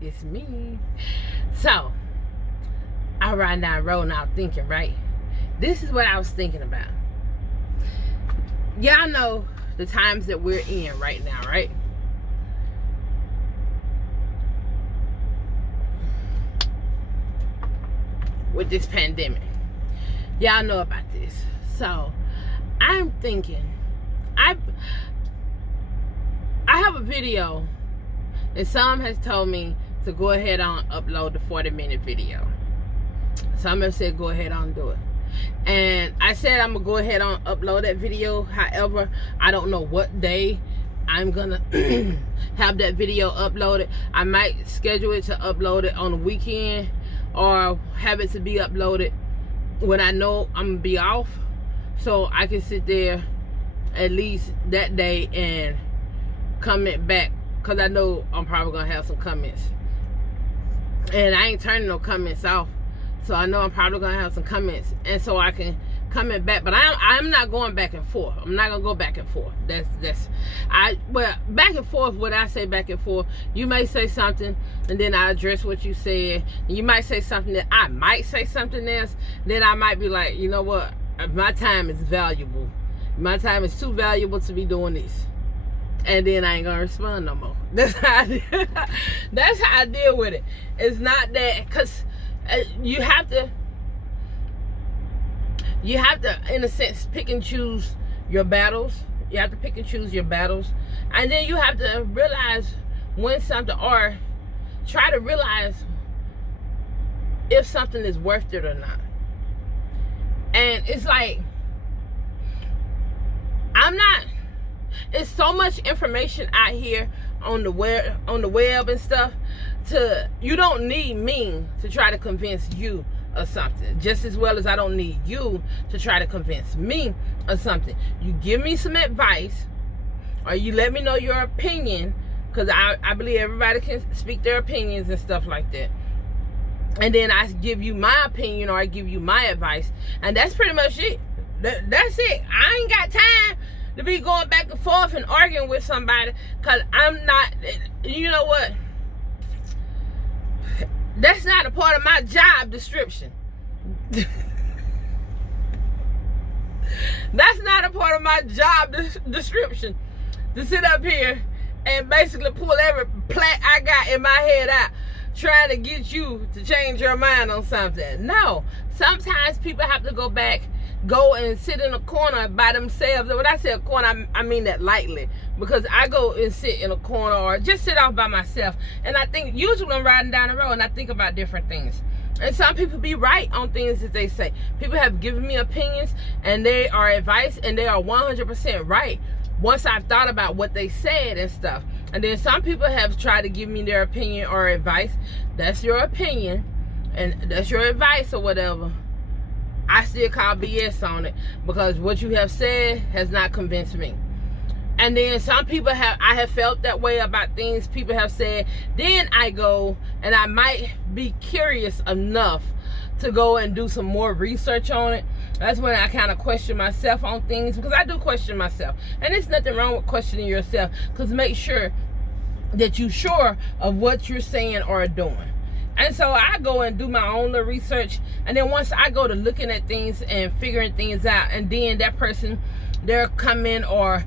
It's me. So, I riding down the road and I was thinking, right? This is what I was thinking about. Y'all know the times that we're in right now, right? With this pandemic. Y'all know about this. So, I'm thinking, I have a video, and some has told me to go ahead on upload the 40-minute video. Some have said go ahead on and do it. And I said I'm gonna go ahead on upload that video. However, I don't know what day I'm gonna have that video uploaded. I might schedule it to upload it on the weekend, or have it to be uploaded when I know I'm gonna be off, so I can sit there at least that day and comment back, because I know I'm probably gonna have some comments, and I ain't turning no comments off, so I know I'm probably gonna have some comments, and so I can comment back. But I'm not going back and forth. I'm not gonna go back and forth. Well, back and forth, what I say back and forth, you may say something and then I address what you said. You might say something that I might say something else, then I might be like, you know what, my time is valuable. My time is too valuable to be doing this. And then I ain't gonna respond no more. That's how I deal with it. It's not that, because you have to, in a sense, pick and choose your battles. You have to pick and choose your battles. And then you have to realize when something, or try to realize if something is worth it or not. And it's like, it's so much information out here on the web and stuff. You don't need me to try to convince you of something, just as well as I don't need you to try to convince me of something. You give me some advice, or you let me know your opinion, because I believe everybody can speak their opinions and stuff like that. And then I give you my opinion, or I give you my advice, and that's pretty much it. That's it. I ain't got time to be going back and forth and arguing with somebody, because I'm not, you know what? That's not a part of my job description. That's not a part of my job description, to sit up here and basically pull every plat I got in my head out, trying to get you to change your mind on something. No. Sometimes people have to go and sit in a corner by themselves. And when I say a corner, I mean that lightly, because I go and sit in a corner or just sit off by myself. And I think usually when I'm riding down the road and I think about different things. And some people be right on things that they say. People have given me opinions and they are advice, and they are 100% right once I've thought about what they said and stuff. And then some people have tried to give me their opinion or advice. That's your opinion and that's your advice or whatever. I still call BS on it, because what you have said has not convinced me. And then some people I have felt that way about things people have said. Then I go and I might be curious enough to go and do some more research on it. That's when I kind of question myself on things, because I do question myself. And there's nothing wrong with questioning yourself, because make sure that you're sure of what you're saying or doing. And so I go and do my own little research, and then once I go to looking at things and figuring things out, and then that person, their comment or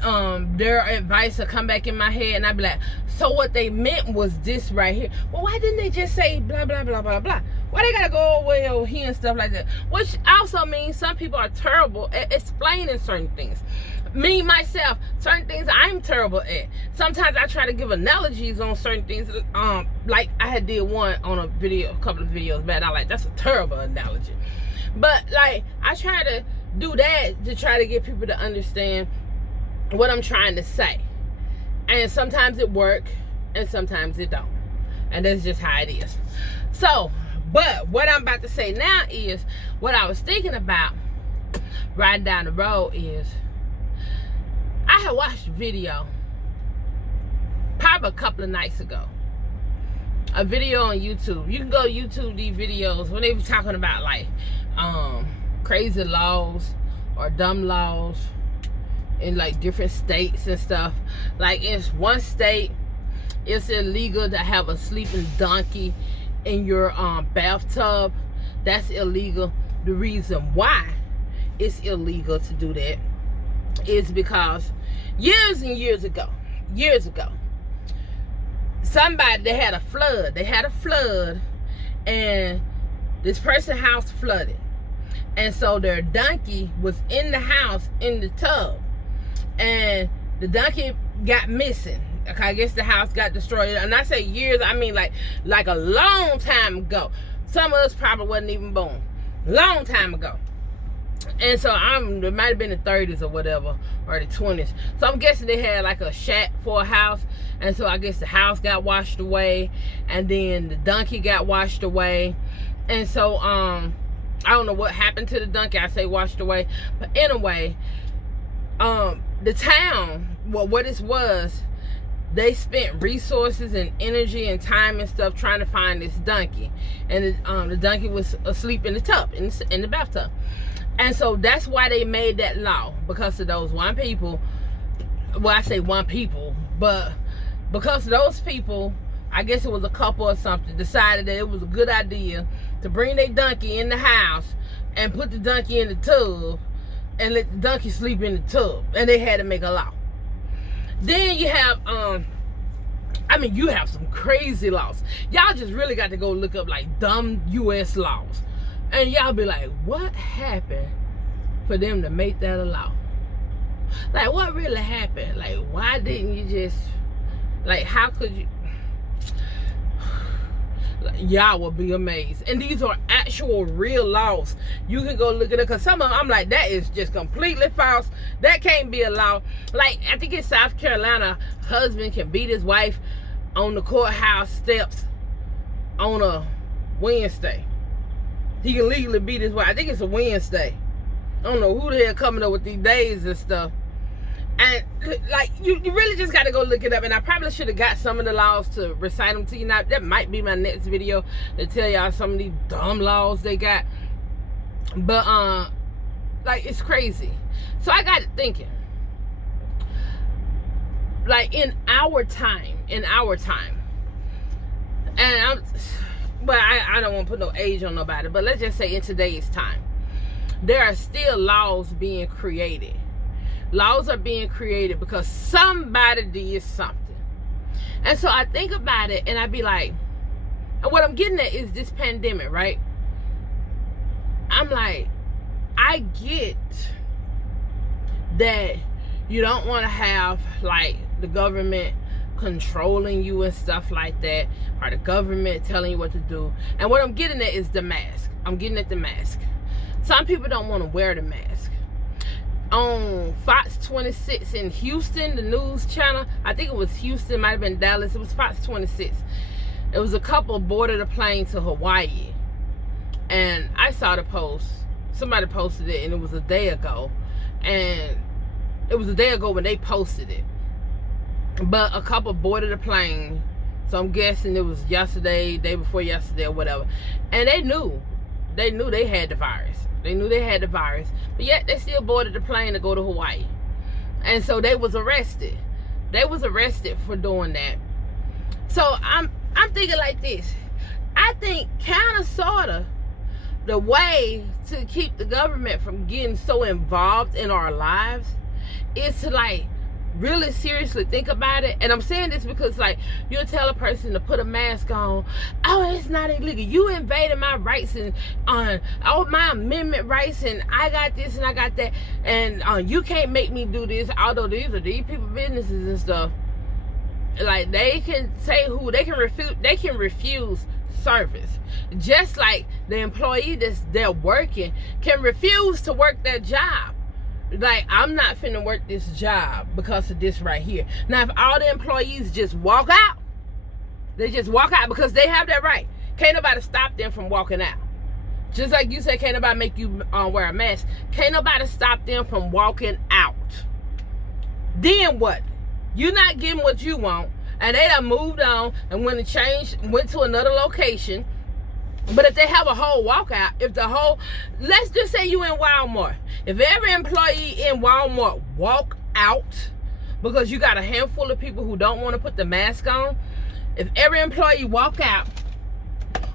their advice will come back in my head, and I'll be like, so what they meant was this right here. Well, why didn't they just say blah blah blah blah blah? Why they gotta go way over here and stuff like that? Which also means some people are terrible at explaining certain things. Me, myself, certain things I'm terrible at. Sometimes I try to give analogies on certain things. Like I had did one on a couple of videos back. I like, that's a terrible analogy. But like, I try to do that to try to get people to understand what I'm trying to say. And sometimes it works and sometimes it don't. And that's just how it is. So, but what I'm about to say now is, what I was thinking about riding down the road is, I had watched a video probably a couple of nights ago. A video on YouTube. You can go YouTube these videos when they be talking about like crazy laws or dumb laws in like different states and stuff. Like in one state, It's illegal to have a sleeping donkey in your bathtub. That's illegal. The reason why it's illegal to do that is because years and years ago, somebody, they had a flood, and this person's house flooded, and so their donkey was in the house in the tub, and the donkey got missing. Okay, I guess the house got destroyed, and I say years, I mean like a long time ago. Some of us probably wasn't even born. Long time ago. And so it might have been the 30s or whatever, or the 20s. So I'm guessing they had like a shack for a house, and so I guess the house got washed away, and then the donkey got washed away, and so I don't know what happened to the donkey. I say washed away, but anyway, the town, what this was, they spent resources and energy and time and stuff trying to find this donkey, and the donkey was asleep in the tub, in the bathtub. And so that's why they made that law, because of those one people. Well, I say one people, but because of those people, I guess it was a couple or something, decided that it was a good idea to bring their donkey in the house and put the donkey in the tub and let the donkey sleep in the tub. And they had to make a law. Then you have, you have some crazy laws. Y'all just really got to go look up like dumb U.S. laws. And y'all be like, what happened for them to make that a law? Like, what really happened? Like, why didn't you just, like, how could you? Y'all will be amazed. And these are actual real laws. You can go look at it, because some of them, I'm like, that is just completely false. That can't be a law. Like, I think in South Carolina, husband can beat his wife on the courthouse steps on a Wednesday. He can legally beat his wife. I think it's a Wednesday. I don't know who the hell coming up with these days and stuff. And like, you really just got to go look it up. And I probably should have got some of the laws to recite them to you. Now, that might be my next video to tell y'all some of these dumb laws they got. But like, it's crazy. So I got thinking, like, in our time, and I don't want to put no age on nobody, but let's just say in today's time, there are still laws being created. Laws are being created because somebody did something. And so I think about it, and I be like, and what I'm getting at is this pandemic, right? I'm like, I get that you don't want to have like the government controlling you and stuff like that, or the government telling you what to do. And what I'm getting at is the mask. I'm getting at the mask. Some people don't want to wear the mask. On Fox 26 in Houston, the news channel, I think it was Houston, might have been Dallas, it was Fox 26. It was a couple boarded a plane to Hawaii, and I saw the post. Somebody posted it, and it was a day ago, and it was a day ago when they posted it. But a couple boarded a plane, so I'm guessing it was yesterday, day before yesterday, or whatever. And they knew they had the virus. They knew they had the virus, but yet they still boarded the plane to go to Hawaii. And so they was arrested. They was arrested for doing that. So I'm thinking like this. I think kind of sort of the way to keep the government from getting so involved in our lives is to like really seriously think about it. And I'm saying this because like, you'll tell a person to put a mask on, oh, it's not illegal, you invaded my rights and my amendment rights, and I got this and I got that, and you can't make me do this, although these are these people businesses and stuff. Like, they can say who they can refuse service, just like the employee that's there working can refuse to work their job. Like, I'm not finna work this job because of this right here. Now, if all the employees just walk out, they just walk out because they have that right. Can't nobody stop them from walking out. Just like you said, can't nobody make you wear a mask. Can't nobody stop them from walking out. Then what? You're not getting what you want, and they done moved on and went to another location. But if they have a whole walkout, let's just say you in Walmart. If every employee in Walmart walk out because you got a handful of people who don't want to put the mask on, If every employee walk out,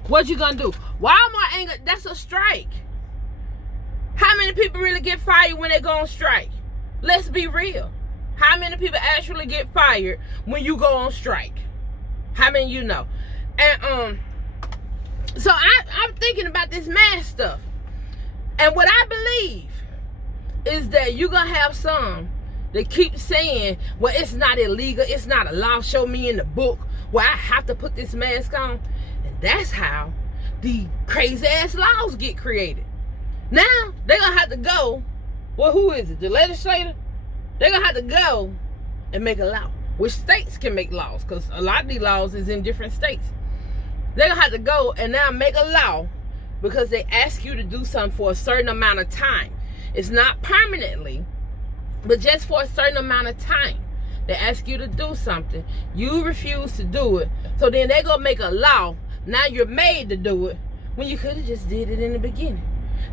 what you gonna do? Walmart ain't gonna, that's a strike. How many people really get fired when they go on strike? Let's be real. How many people actually get fired when you go on strike? How many you know? And so I'm thinking about this mask stuff. And what I believe is that you're gonna have some that keep saying, well, it's not illegal, it's not a law, show me in the book where I have to put this mask on. And that's how the crazy ass laws get created. Now they're gonna have to go, well, who is it? The legislator? They're gonna have to go and make a law. Which states can make laws, because a lot of these laws is in different states. They're gonna have to go and now make a law because they ask you to do something for a certain amount of time. It's not permanently, but just for a certain amount of time. They ask you to do something. You refuse to do it. So then they're gonna make a law. Now you're made to do it when you could have just did it in the beginning.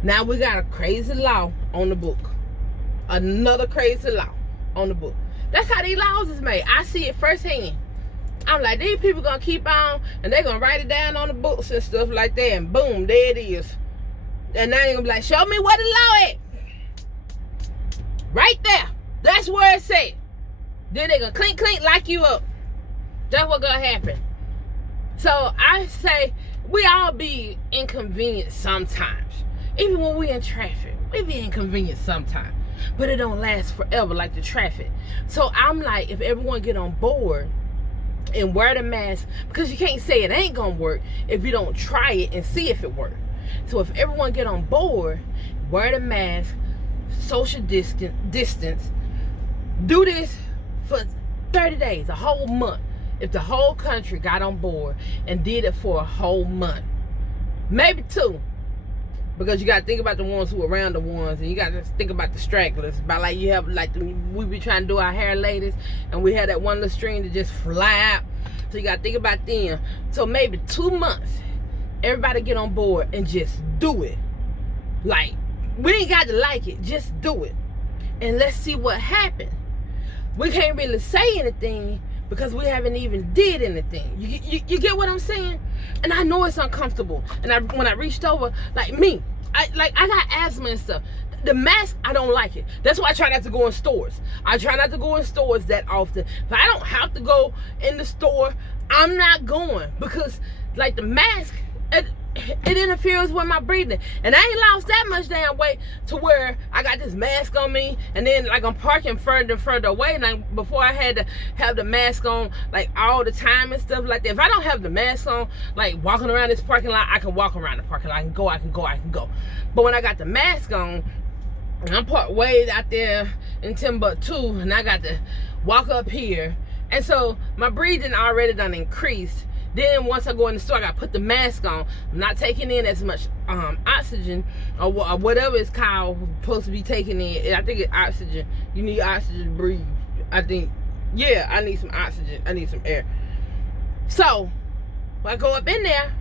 Now we got a crazy law on the book. Another crazy law on the book. That's how these laws is made. I see it firsthand. I'm like, these people gonna keep on and they're gonna write it down on the books and stuff like that, and boom, there it is. And now they're gonna be like, show me what the law is. Right there. That's where it's at. Then they gonna clink lock you up. That's what's gonna happen. So I say we all be inconvenienced sometimes. Even when we in traffic, we be inconvenienced sometimes. But it don't last forever like the traffic. So I'm like, if everyone get on board and wear the mask, because you can't say it ain't gonna work if you don't try it and see if it works. So if everyone get on board, wear the mask, social distance, do this for 30 days, a whole month. If the whole country got on board and did it for a whole month, maybe 2. Because you got to think about the ones who are around the ones, and you got to think about the stragglers. About like you have, like we be trying to do our hair ladies, and we had that one little string to just fly out. So you got to think about them. So maybe 2 months, everybody get on board and just do it. Like, we ain't got to like it, just do it. And let's see what happens. We can't really say anything because we haven't even did anything. You get what I'm saying? And I know it's uncomfortable. And when I reached over, like me, I got asthma and stuff. The mask, I don't like it. That's why I try not to go in stores. I try not to go in stores that often. If I don't have to go in the store, I'm not going. Because, like, the mask, it interferes with my breathing. And I ain't lost that much damn weight to where I got this mask on me, and then like I'm parking further and further away. And before I had to have the mask on like all the time and stuff like that. If I don't have the mask on, like walking around this parking lot, I can walk around the parking lot. I can go. But when I got the mask on, and I'm parked way out there in Timbuktu, and I got to walk up here, and so my breathing already done increased. Then once I go in the store, I got to put the mask on. I'm not taking in as much oxygen or whatever it's called, supposed to be taking in. I think it's oxygen. You need oxygen to breathe. I think, yeah, I need some oxygen. I need some air. So when I go up in there,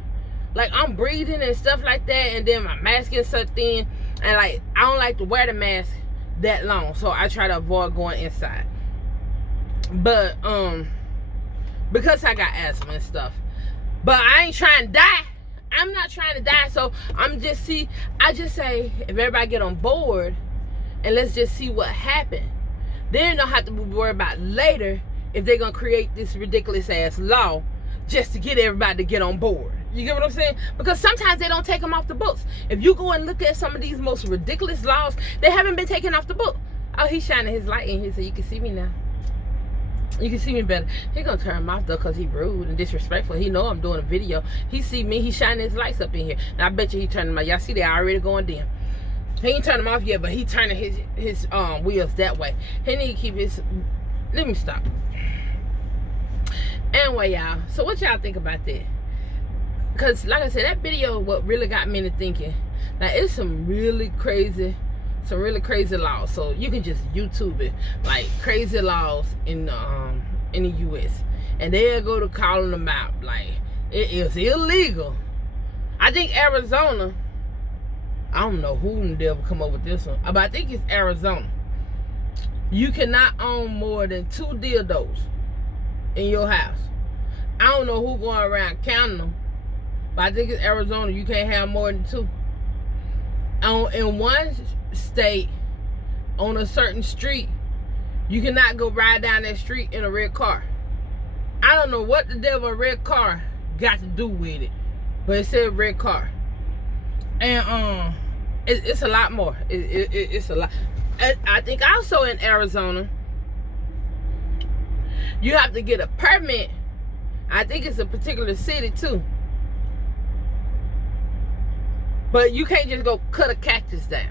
like I'm breathing and stuff like that, and then my mask gets so thin, and like I don't like to wear the mask that long, so I try to avoid going inside. But because I got asthma and stuff. But I ain't trying to die. I'm not trying to die. So I just say, if everybody get on board and let's just see what happened. Then don't have to be worried about later if they're going to create this ridiculous ass law just to get everybody to get on board. You get what I'm saying? Because sometimes they don't take them off the books. If you go and look at some of these most ridiculous laws, they haven't been taken off the book. Oh, he's shining his light in here so you can see me now. You can see me better. He gonna turn him off though, cause he rude and disrespectful. He know I'm doing a video. He see me. He shining his lights up in here. And I bet you he turning my. Y'all see they already going dim. He ain't turning them off yet, but he turning his wheels that way. He need to keep his. Let me stop. Anyway, y'all. So what y'all think about that? Cause like I said, that video what really got me to thinking. Now it's some really crazy laws, so you can just YouTube it, like crazy laws in the U.S. and they'll go to calling them out like it is illegal. I think Arizona, I don't know who the devil come up with this one, but I think it's Arizona. You cannot own more than 2 dildos in your house. I don't know who going around counting them, but I think it's Arizona. You can't have more than 2. In one state, on a certain street, you cannot go ride down that street in a red car. I don't know what the devil a red car got to do with it, but it said red car. And it's a lot more. It's a lot. I think also in Arizona, you have to get a permit. I think it's a particular city too. But you can't just go cut a cactus down.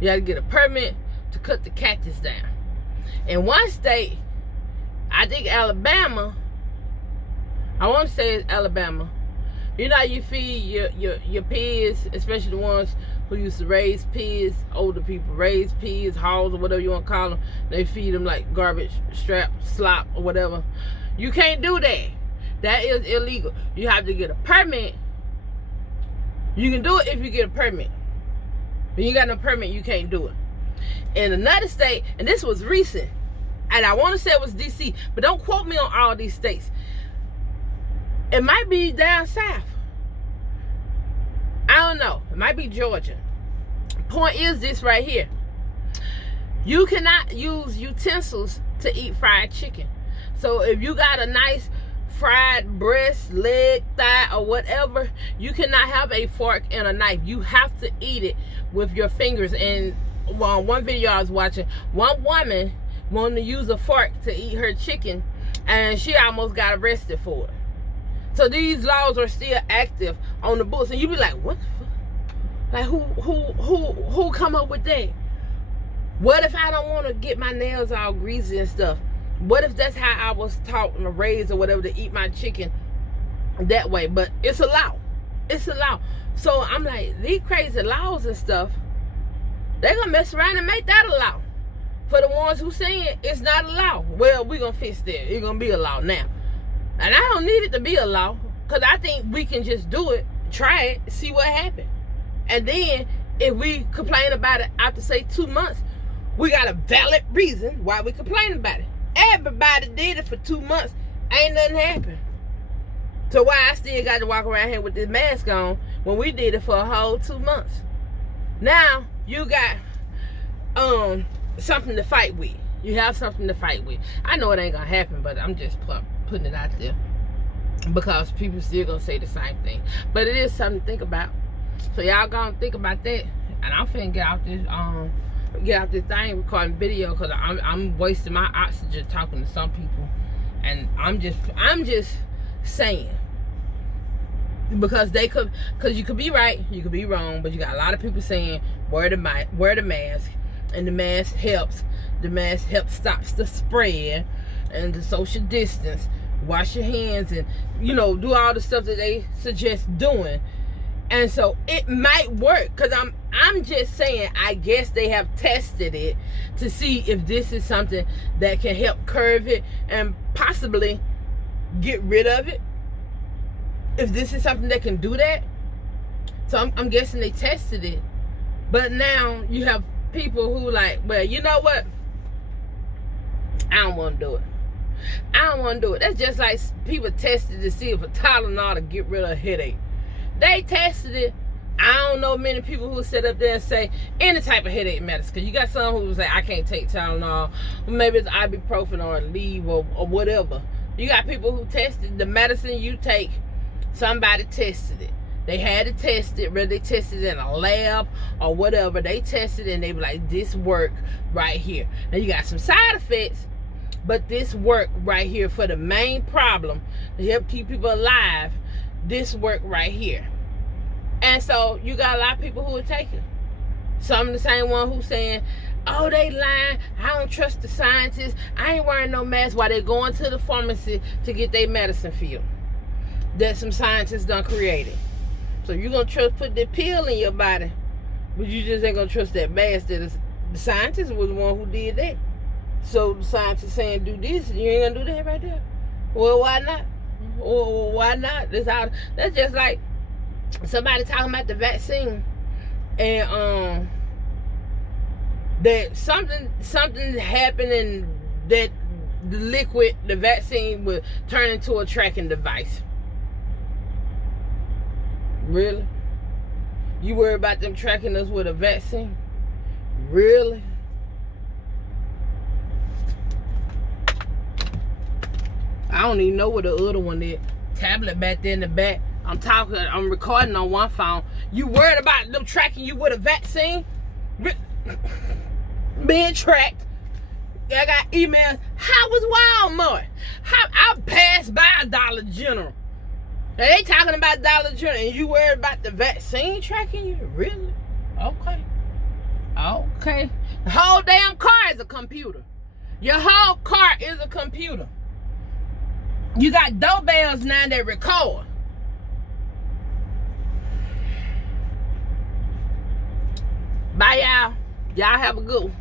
You have to get a permit to cut the cactus down. In one state, I think Alabama, I want to say it's Alabama. You know how you feed your pigs, especially the ones who used to raise pigs, older people raise pigs, hogs, or whatever you want to call them. They feed them like garbage, slop, or whatever. You can't do that. That is illegal. You have to get a permit. You can do it if you get a permit. When you got no permit, you can't do it. In another state, and this was recent, and I want to say it was DC, but don't quote me on all these states. It might be down south. I don't know. It might be Georgia. Point is this right here. You cannot use utensils to eat fried chicken. So if you got a nice fried breast, leg, thigh, or whatever, you cannot have a fork and a knife. You have to eat it with your fingers. And one video I was watching, one woman wanted to use a fork to eat her chicken, and she almost got arrested for it. So these laws are still active on the books, and you be like, what the fuck? Like, who come up with that? What if I don't want to get my nails all greasy and stuff? What if that's how I was taught and raised or whatever, to eat my chicken that way? But it's a law. It's a law. So I'm like, these crazy laws and stuff, they're going to mess around and make that a law. For the ones who saying it's not a law, well, we're going to fix that. It's going to be a law now. And I don't need it to be a law, because I think we can just do it, try it, see what happens. And then if we complain about it after, say, 2 months, we got a valid reason why we complain about it. Everybody did it for 2 months. Ain't nothing happened. So why I still got to walk around here with this mask on when we did it for a whole 2 months? Now you got something to fight with. You have something to fight with. I know it ain't gonna happen, but I'm just putting it out there because people still gonna say the same thing. But it is something to think about. So y'all gonna think about that. And I'm finna get out this thing recording video, because I'm wasting my oxygen talking to some people. And I'm just saying, because you could be right, you could be wrong, but you got a lot of people saying wear the mask, and the mask helps. The mask helps stops the spread and the social distance. Wash your hands and do all the stuff that they suggest doing. And so it might work, because I'm just saying, I guess they have tested it to see if this is something that can help curb it and possibly get rid of it. If this is something that can do that. So I'm guessing they tested it. But now you have people who like, well, you know what? I don't want to do it. I don't want to do it. That's just like people tested to see if a Tylenol to get rid of a headache. They tested it. I don't know many people who sit up there and say any type of headache medicine. Because you got some who say, I can't take Tylenol. Maybe it's ibuprofen or Aleve or whatever. You got people who tested the medicine you take. Somebody tested it. They had to test it, whether they tested it in a lab or whatever. They tested it and they were like, this work right here. Now you got some side effects, but this work right here for the main problem to help keep people alive. This work right here. And so you got a lot of people who are taking it. Some of the same one who's saying, oh, they lying. I don't trust the scientists. I ain't wearing no mask, while they going to the pharmacy to get their medicine filled that some scientists done created. So you're going to put the pill in your body, but you just ain't going to trust that mask. The scientist was the one who did that. So the scientist saying do this, and you ain't going to do that right there. Well, why not? Well, why not? That's just like somebody talking about the vaccine, and that something happened, and that the liquid, the vaccine would turn into a tracking device. Really? You worry about them tracking us with a vaccine? Really? I don't even know what the other one is. Tablet back there in the back. I'm recording on one phone. You worried about them tracking you with a vaccine? Being tracked. I got emails. How was Walmart? I passed by Dollar General. Now they talking about Dollar General and you worried about the vaccine tracking you? Really? Okay. Okay. The whole damn car is a computer. Your whole car is a computer. You got doorbells now that record. Bye, y'all. Y'all have a good one.